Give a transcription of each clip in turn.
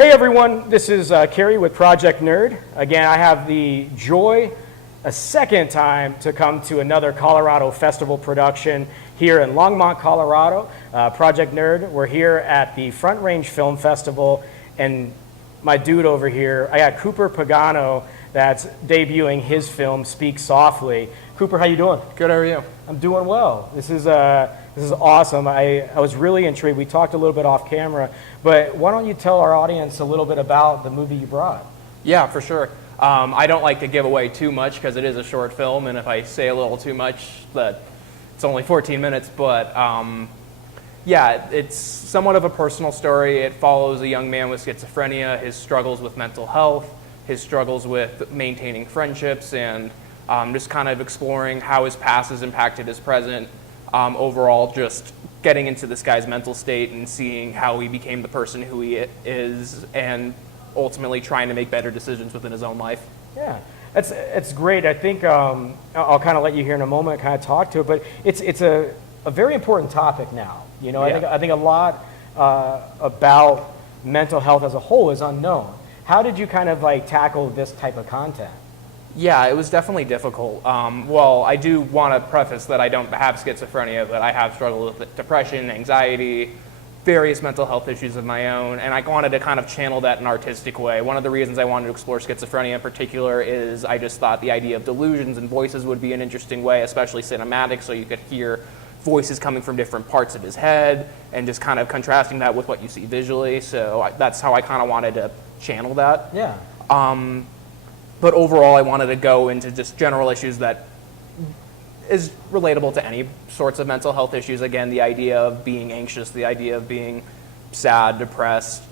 Hey everyone, this is Kerry with Project Nerd. Again, I have the joy a second time to come to another Colorado Festival production here in Longmont, Colorado. Project Nerd, we're here at the Front Range Film Festival, and my dude over here, I got Cooper Pagano that's debuting his film, Speak Softly. Cooper, how you doing? Good, how are you? I'm doing well. This is awesome. I was really intrigued. We talked a little bit off camera, but why don't you tell our audience a little bit about the movie you brought? Yeah, for sure. I don't like to give away too much because it is a short film, and if I say a little too much, it's only 14 minutes, but yeah, it's somewhat of a personal story. It follows a young man with schizophrenia, his struggles with mental health, his struggles with maintaining friendships, and just kind of exploring how his past has impacted his present. Overall, just getting into this guy's mental state and seeing how he became the person who he is, and ultimately trying to make better decisions within his own life. Yeah, it's great. I think I'll kind of let you here in a moment kind of talk to it, but it's a very important topic now. You know, Yeah. I think a lot about mental health as a whole is unknown. How did you kind of like tackle this type of content? Yeah, it was definitely difficult. Well, I do want to preface that I don't have schizophrenia, but I have struggled with depression, anxiety, various mental health issues of my own, and I wanted to kind of channel that in an artistic way. One of the reasons I wanted to explore schizophrenia in particular is I just thought the idea of delusions and voices would be an interesting way, especially cinematic, so you could hear voices coming from different parts of his head and just kind of contrasting that with what you see visually. So that's how I kind of wanted to channel that. Yeah. But overall, I wanted to go into just general issues that is relatable to any sorts of mental health issues. Again, the idea of being anxious, the idea of being sad, depressed,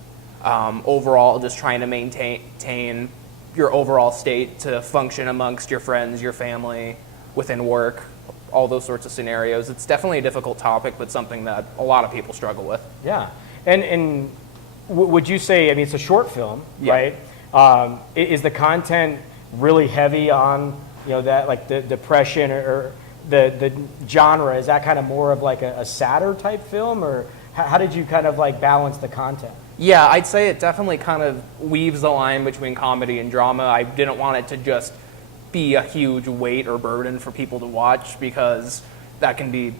overall just trying to maintain your overall state to function amongst your friends, your family, within work, all those sorts of scenarios. It's definitely a difficult topic, but something that a lot of people struggle with. Yeah. And would you say, I mean, it's a short film, Yeah. right? Is the content really heavy on, you know, that like the depression or the genre? Is that kind of more of like a sadder type film, or how did you kind of like balance the content? Yeah, I'd say it definitely kind of weaves the line between comedy and drama. I didn't want it to just be a huge weight or burden for people to watch, because that can be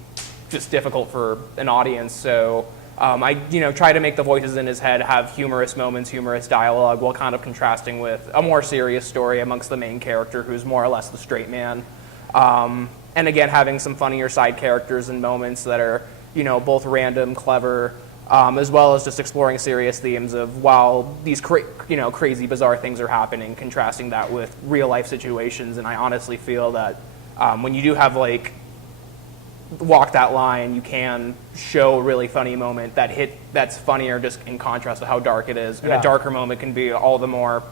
just difficult for an audience. So I try to make the voices in his head have humorous moments, humorous dialogue, while kind of contrasting with a more serious story amongst the main character, who's more or less the straight man. And again, having some funnier side characters and moments that are, both random, clever, as well as just exploring serious themes of, while these crazy, bizarre things are happening, contrasting that with real life situations. And I honestly feel that when you do have walk that line, you can show a really funny moment that's funnier just in contrast to how dark it is. And Yeah. a darker moment can be all the more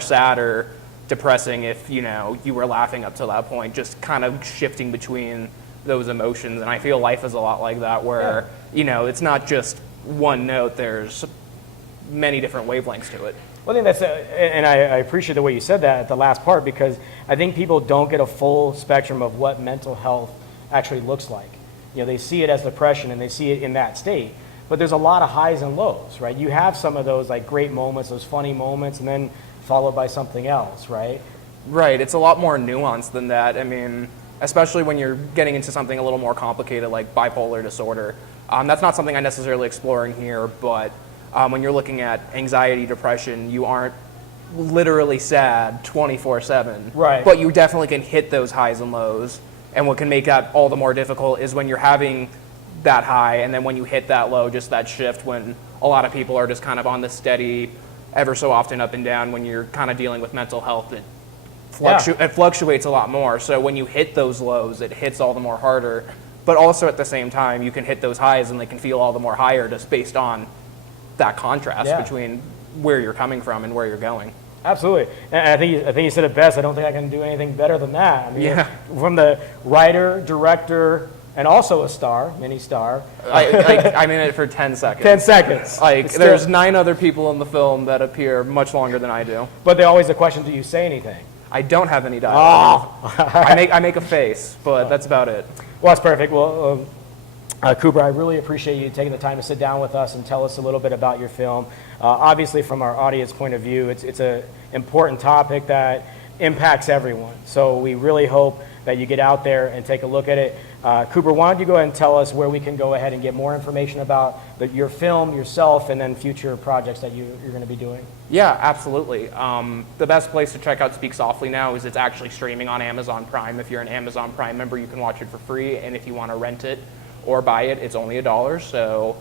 sad or depressing if you were laughing up to that point, just kind of shifting between those emotions. And I feel life is a lot like that, where it's not just one note, there's many different wavelengths to it. Well, I think and I appreciate the way you said that at the last part, because I think people don't get a full spectrum of what mental health actually looks like. They see it as depression and they see it in that state, but there's a lot of highs and lows, right? You have some of those like great moments, those funny moments, and then followed by something else, right? Right, it's a lot more nuanced than that. I mean, especially when you're getting into something a little more complicated like bipolar disorder. That's not something I necessarily explore in here, but when you're looking at anxiety, depression, you aren't literally sad 24/7. Right. But you definitely can hit those highs and lows. And what can make that all the more difficult is when you're having that high, and then when you hit that low, just that shift, when a lot of people are just kind of on the steady, ever so often up and down. When you're kind of dealing with mental health, it fluctuates a lot more. So when you hit those lows, it hits all the more harder. But also at the same time, you can hit those highs and they can feel all the more higher, just based on that contrast between where you're coming from and where you're going. Absolutely, and I think you said it best. I don't think I can do anything better than that. I mean, from the writer, director, and also a star, mini star. I'm in it for 10 seconds. 10 seconds. There's 9 other people in the film that appear much longer than I do. But they're always the question: do you say anything? I don't have any dialogue. Oh. I make a face, but that's about it. Well, that's perfect. Well, Cooper, I really appreciate you taking the time to sit down with us and tell us a little bit about your film. Obviously, from our audience point of view, it's an important topic that impacts everyone. So we really hope that you get out there and take a look at it. Cooper, why don't you go ahead and tell us where we can go ahead and get more information about your film, yourself, and then future projects that you're going to be doing? Yeah, absolutely. The best place to check out Speak Softly now is it's actually streaming on Amazon Prime. If you're an Amazon Prime member, you can watch it for free, and if you want to rent it or buy it, it's only $1. So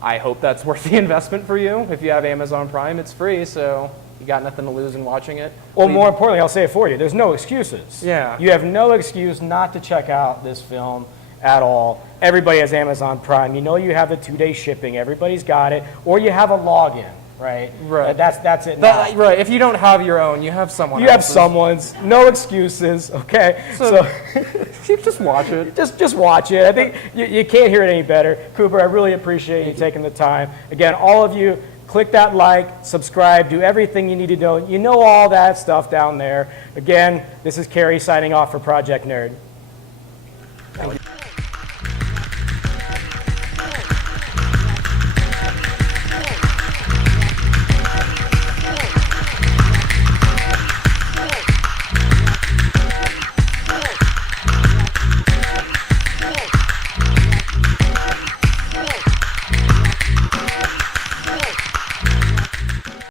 I hope that's worth the investment for you. If you have Amazon Prime, it's free, so you got nothing to lose in watching it. Well, more importantly, I'll say it for you. There's no excuses. Yeah. You have no excuse not to check out this film at all. Everybody has Amazon Prime. You know you have the 2-day shipping. Everybody's got it. Or you have a login, right? Right. That's it now. Right. If you don't have your own, you have someone You have else's. someone's. No excuses, okay? So You just watch it. just watch it. I think you can't hear it any better. Cooper, I really appreciate you taking the time. Again, all of you, click that like, subscribe, do everything you need to know. You know all that stuff down there. Again, this is Kerry signing off for Project Nerd.